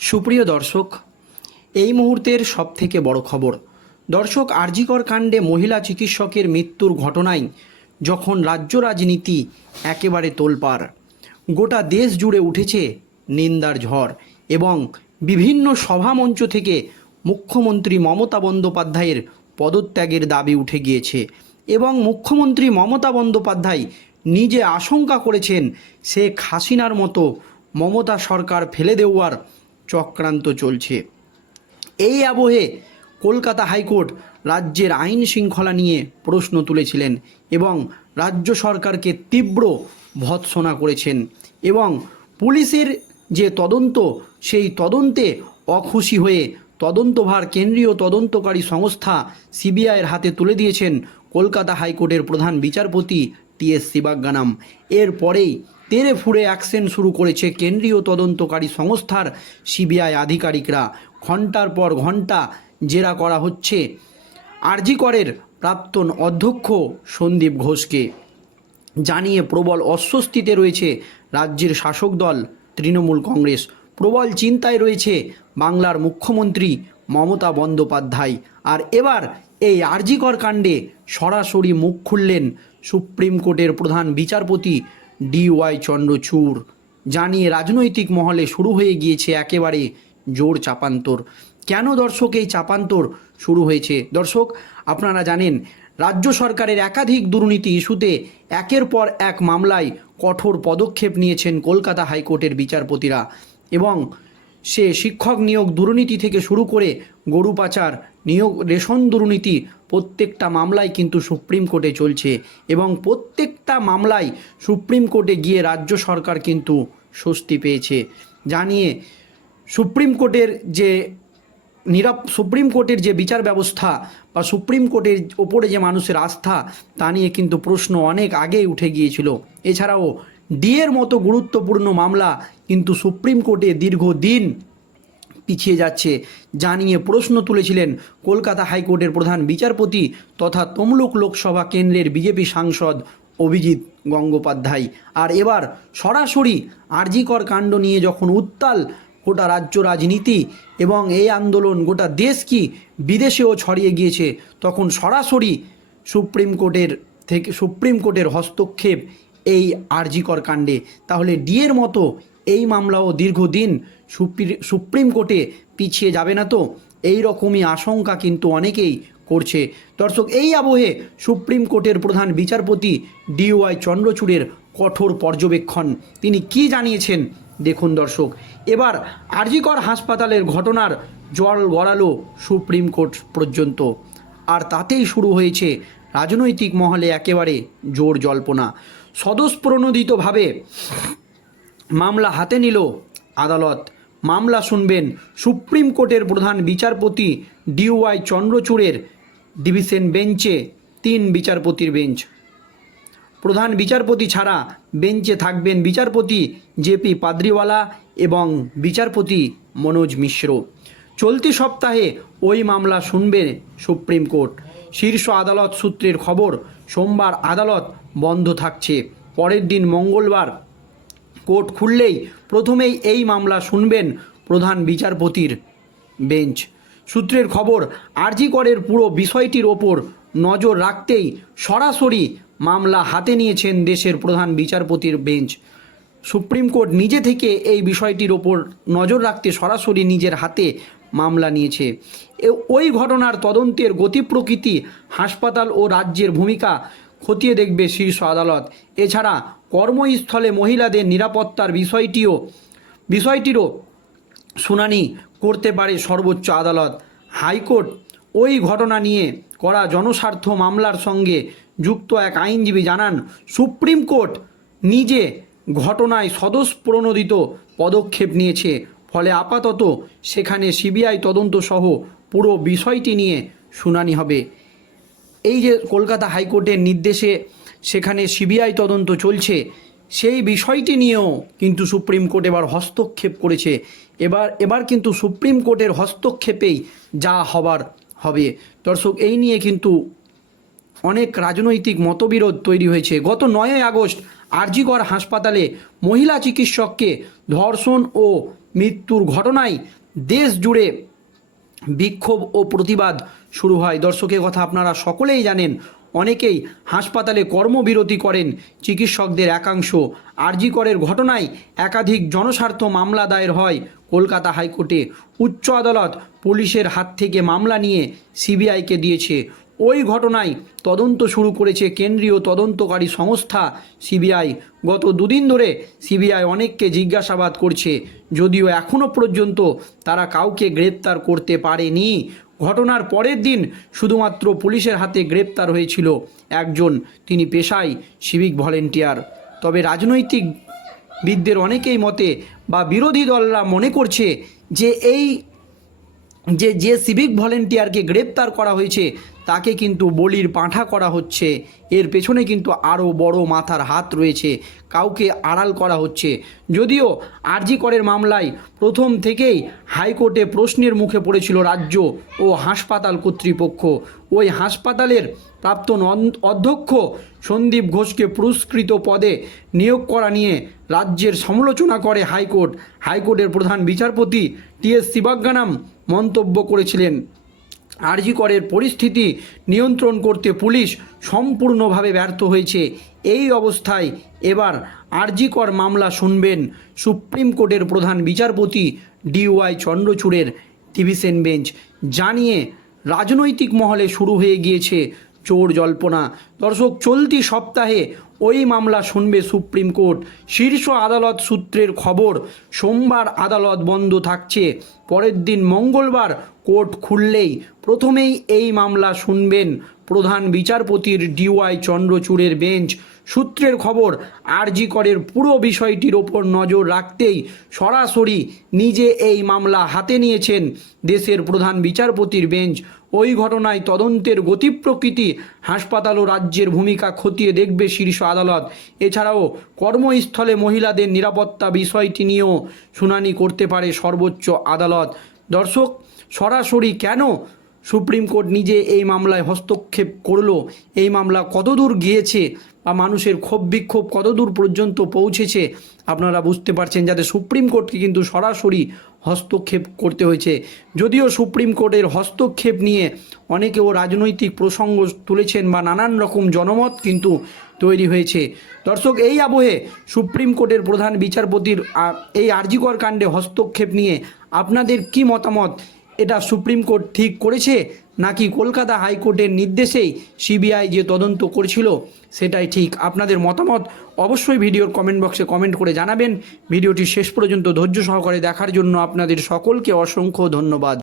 সুপ্রিয় দর্শক, এই মুহূর্তের সবথেকে বড় খবর। দর্শক, আরজিকর কাণ্ডে মহিলা চিকিৎসকের মৃত্যুর ঘটনায় যখন রাজ্য রাজনীতি একেবারে তোলপাড়, গোটা দেশ জুড়ে উঠেছে নিন্দার ঝড় এবং বিভিন্ন সভামঞ্চ থেকে মুখ্যমন্ত্রী মমতা বন্দ্যোপাধ্যায়ের পদত্যাগের দাবি উঠে গিয়েছে এবং মুখ্যমন্ত্রী মমতা বন্দ্যোপাধ্যায় নিজে আশঙ্কা করেছেন শেখ হাসিনার মতো মমতা সরকার ফেলে দেওয়ার চক্রান্ত চলছে। এই আবহে কলকাতা হাইকোর্ট রাজ্যের আইন শৃঙ্খলা নিয়ে প্রশ্ন তুলেছিলেন এবং রাজ্য সরকারকে তীব্র ভৎসনা করেছেন এবং পুলিশের যে তদন্ত, সেই তদন্তে অখুশি হয়ে তদন্তভার কেন্দ্রীয় তদন্তকারী সংস্থা সিবিআইয়ের হাতে তুলে দিয়েছেন কলকাতা হাইকোর্টের প্রধান বিচারপতি টি এস শিবাজ্ঞানাম এরপরেই তেরে ফুড়ে অ্যাকশন শুরু করেছে কেন্দ্রীয় তদন্তকারী সংস্থার সিবিআই আধিকারিকরা। ঘণ্টার পর ঘণ্টা জেরা করা হচ্ছে আরজিকরের প্রাক্তন অধ্যক্ষ সন্দীপ ঘোষকে। জানিয়ে প্রবল অস্বস্তিতে রয়েছে রাজ্যের শাসক দল, তৃণমূল কংগ্রেস। প্রবল চিন্তায় রয়েছে বাংলার মুখ্যমন্ত্রী মমতা বন্দ্যোপাধ্যায়। আর এবার এই আরজিকর কাণ্ডে সরাসরি মুখ খুললেন সুপ্রিম কোর্টের প্রধান বিচারপতি ডি ওয়াই চন্দ্রচূড়। জানিয়ে রাজনৈতিক মহলে শুরু হয়ে গিয়েছে একেবারে জোর চাপান্তর। কেন দর্শক এই চাপান্তর শুরু হয়েছে? দর্শক, আপনারা জানেন, রাজ্য সরকারের একাধিক দুর্নীতি ইস্যুতে একের পর এক মামলায় কঠোর পদক্ষেপ নিয়েছেন কলকাতা হাইকোর্টের বিচারপতিরা এবং সে শিক্ষক নিয়োগ দুর্নীতি থেকে শুরু করে গরু পাচার নিয়োগ, রেশন দুর্নীতি প্রত্যেকটা মামলায় কিন্তু সুপ্রিম কোর্টে চলছে এবং প্রত্যেকটা মামলায় সুপ্রিম কোর্টে গিয়ে রাজ্য সরকার কিন্তু স্বস্তি পেয়েছে। জানিয়ে সুপ্রিম কোর্টের যে নিরাপ, সুপ্রিম কোর্টের যে বিচার ব্যবস্থা বা সুপ্রিম কোর্টের ওপরে যে মানুষের আস্থা, তা নিয়ে কিন্তু প্রশ্ন অনেক আগেই উঠে গিয়েছিল। এছাড়াও ডিএর মতো গুরুত্বপূর্ণ মামলা কিন্তু সুপ্রিম কোর্টে দীর্ঘদিন পিছিয়ে যাচ্ছে। জানিয়ে প্রশ্ন তুলেছিলেন কলকাতা হাইকোর্টের প্রধান বিচারপতি তথা তমলুক লোকসভা কেন্দ্রের বিজেপি সাংসদ অভিজিৎ গঙ্গোপাধ্যায়। আর এবার সরাসরি আরজিকর কাণ্ড নিয়ে যখন উত্তাল গোটা রাজ্য রাজনীতি এবং এই আন্দোলন গোটা দেশ কি বিদেশেও ছড়িয়ে গিয়েছে, তখন সরাসরি সুপ্রিম কোর্টের থেকে সুপ্রিম কোর্টের হস্তক্ষেপ এই আরজিকর কাণ্ডে। তাহলে ডিএর মতো এই মামলাও দীর্ঘদিন সুপ্রি- সুপ্রিম কোর্টে পিছিয়ে যাবে না তো? এই রকমই আশঙ্কা কিন্তু অনেকেই করছে। দর্শক, এই আবহে সুপ্রিম কোর্টের প্রধান বিচারপতি ডিওয়াই চন্দ্রচূড়ের কঠোর পর্যবেক্ষণ। তিনি কি জানিয়েছেন? দেখুন দর্শক, এবার আরজিকর হাসপাতালের ঘটনার জল গড়ালো সুপ্রিম কোর্ট পর্যন্ত। আর তাতেই শুরু হয়েছে রাজনৈতিক মহলে একেবারে জোর জল্পনা। স্বতঃপ্রণোদিতভাবে মামলা হাতে নিল আদালত। মামলা শুনবেন সুপ্রিম কোর্টের প্রধান বিচারপতি ডিওয়াই চন্দ্রচূড়ের ডিভিশন বেঞ্চে তিন বিচারপতির বেঞ্চ। প্রধান বিচারপতি ছাড়া বেঞ্চে থাকবেন বিচারপতি জেপি পাদ্রিওয়ালা এবং বিচারপতি মনোজ মিশ্র। চলতি সপ্তাহে ওই মামলা শুনবে সুপ্রিম কোর্ট। শীর্ষ আদালত সূত্রের খবর, সোমবার আদালত বন্ধ থাকছে। পরের দিন মঙ্গলবার কোর্ট খুললেই প্রথমেই এই মামলা শুনবেন প্রধান বিচারপতির বেঞ্চ। সূত্রের খবর, আরজি করের পুরো বিষয়টির ওপর নজর রাখতেই সরাসরি মামলা হাতে নিয়েছেন দেশের প্রধান বিচারপতির বেঞ্চ। সুপ্রিম কোর্ট নিজে থেকে এই বিষয়টির ওপর নজর রাখতে সরাসরি নিজের হাতে মামলা নিয়েছে। ওই ঘটনার তদন্তের গতি প্রকৃতি হাসপাতাল ও রাজ্যের ভূমিকা খতিয়ে দেখবে শীর্ষ আদালত। এছাড়া কর্মস্থলে মহিলাদের নিরাপত্তার বিষয়টিও, বিষয়টিরও শুনানি করতে পারে সর্বোচ্চ আদালত। হাইকোর্ট ওই ঘটনা নিয়ে করা জনস্বার্থ মামলার সঙ্গে যুক্ত এক আইনজীবী জানান, সুপ্রিম কোর্ট নিজে ঘটনায় স্বতঃপ্রণোদিত পদক্ষেপ নিয়েছে, ফলে আপাতত সেখানে সিবিআই তদন্ত সহ পুরো বিষয়টি নিয়ে শুনানি হবে। এই যে কলকাতা হাইকোর্টের নির্দেশে সেখানে সিবিআই তদন্ত চলছে। সেই বিষয়টি নিয়েও কিন্তু সুপ্রিম কোর্ট এবার হস্তক্ষেপ করেছে। এবার এবার কিন্তু সুপ্রিম কোর্টের হস্তক্ষেপেই যা হবার হবে। দর্শক, এই নিয়ে কিন্তু অনেক রাজনৈতিক মতবিরোধ তৈরি হয়েছে। গত নয়ই আগস্ট আরজিকর হাসপাতালে মহিলা চিকিৎসককে ধর্ষণ ও মৃত্যুর ঘটনায় দেশ জুড়ে বিক্ষোভ ও প্রতিবাদ শুরু হয়। দর্শকের কথা আপনারা সকলেই জানেন। অনেকেই হাসপাতালে কর্মবিরতি করেন। চিকিৎসকদের একাংশ আরজিকরের ঘটনায় একাধিক জনস্বার্থ মামলা দায়ের হয়। কলকাতা হাইকোর্টে উচ্চ আদালত পুলিশের হাত থেকে মামলা নিয়ে সিবিআইকে দিয়েছে। ওই ঘটনায় তদন্ত শুরু করেছে কেন্দ্রীয় তদন্তকারী সংস্থা সিবিআই। গত দুদিন ধরে সিবিআই অনেককে জিজ্ঞাসাবাদ করছে, যদিও এখনও পর্যন্ত তারা কাউকে গ্রেপ্তার করতে পারেনি। ঘটনার পরের দিন শুধুমাত্র পুলিশের হাতে গ্রেপ্তার হয়েছিল একজন। তিনি পেশায় সিভিক ভলেন্টিয়ার তবে রাজনৈতিক বিদদের অনেকেই মতে বা বিরোধী দলরা মনে করছে যে এই যে যে সিভিক ভলেন্টিয়ারকে গ্রেপ্তার করা হয়েছে, তাকে কিন্তু বলির পাঁঠা করা হচ্ছে। এর পেছনে কিন্তু আরও বড় মাথার হাত রয়েছে। কাউকে আড়াল করা হচ্ছে। যদিও আরজি করের মামলায় প্রথম থেকেই হাইকোর্টে প্রশ্নের মুখে পড়েছিল রাজ্য ও হাসপাতাল কর্তৃপক্ষ। ওই হাসপাতালের প্রাক্তন অন- অধ্যক্ষ সন্দীপ ঘোষকে পুরস্কৃত পদে নিয়োগ করা নিয়ে রাজ্যের সমালোচনা করে হাইকোর্ট। হাইকোর্টের প্রধান বিচারপতি টি এস শিবাজ্ঞানাম মন্তব্য করেছিলেন। আরজি করের পরিস্থিতি নিয়ন্ত্রণ করতে পুলিশ সম্পূর্ণভাবে ব্যর্থ হয়েছে। এই অবস্থায় এবার আরজি কর মামলা শুনবেন সুপ্রিম কোর্টের প্রধান বিচারপতি ডিওয়াই চন্দ্রচূড়ের ডিভিশন বেঞ্চ। জানিয়ে রাজনৈতিক মহলে শুরু হয়ে গিয়েছে চোর জল্পনা। দর্শক, চলতি সপ্তাহে ওই মামলা শুনবে সুপ্রিম কোর্ট। শীর্ষ আদালত সূত্রের খবর, সোমবার আদালত বন্ধ থাকছে। পরের দিন মঙ্গলবার কোর্ট খুললেই প্রথমেই এই মামলা শুনবেন প্রধান বিচারপতির ডিওয়াই চন্দ্রচূড়ের বেঞ্চ। সূত্রের খবর, আরজি করের পুরো বিষয়টির ওপর নজর রাখতেই সরাসরি নিজে এই মামলা হাতে নিয়েছেন দেশের প্রধান বিচারপতির বেঞ্চ। ওই ঘটনায় তদন্তের গতি প্রকৃতি হাসপাতাল ও রাজ্যের ভূমিকা খতিয়ে দেখবে শীর্ষ আদালত। এছাড়াও কর্মস্থলে মহিলাদের নিরাপত্তা বিষয়টি নিয়েও শুনানি করতে পারে সর্বোচ্চ আদালত। দর্শক, সরাসরি কেন সুপ্রিম কোর্ট নিজে এই মামলায় হস্তক্ষেপ করল? এই মামলা কতদূর গিয়েছে বা মানুষের ক্ষোভ বিক্ষোভ কতদূর পর্যন্ত পৌঁছেছে? আপনারা বুঝতে পারছেন যাতে সুপ্রিম কোর্টকে কিন্তু সরাসরি হস্তক্ষেপ করতে হয়েছে। যদিও সুপ্রিম কোর্টের হস্তক্ষেপ নিয়ে অনেকেও রাজনৈতিক প্রসঙ্গ তুলেছেন বা নানান রকম জনমত কিন্তু তৈরি হয়েছে। দর্শক, এই আবহে সুপ্রিম কোর্টের প্রধান বিচারপতির এই আরজিকর কাণ্ডে হস্তক্ষেপ নিয়ে আপনাদের কি মতামত? এটা সুপ্রিম কোর্ট ঠিক করেছে, নাকি কলকাতা হাইকোর্টের নির্দেশেই সিবিআই যে তদন্ত করছিল সেটাই ঠিক? আপনাদের মতামত অবশ্যই ভিডিওর কমেন্ট বক্সে কমেন্ট করে জানাবেন। ভিডিওটি শেষ পর্যন্ত ধৈর্য সহকারে দেখার জন্য আপনাদের সকলকে অসংখ্য ধন্যবাদ।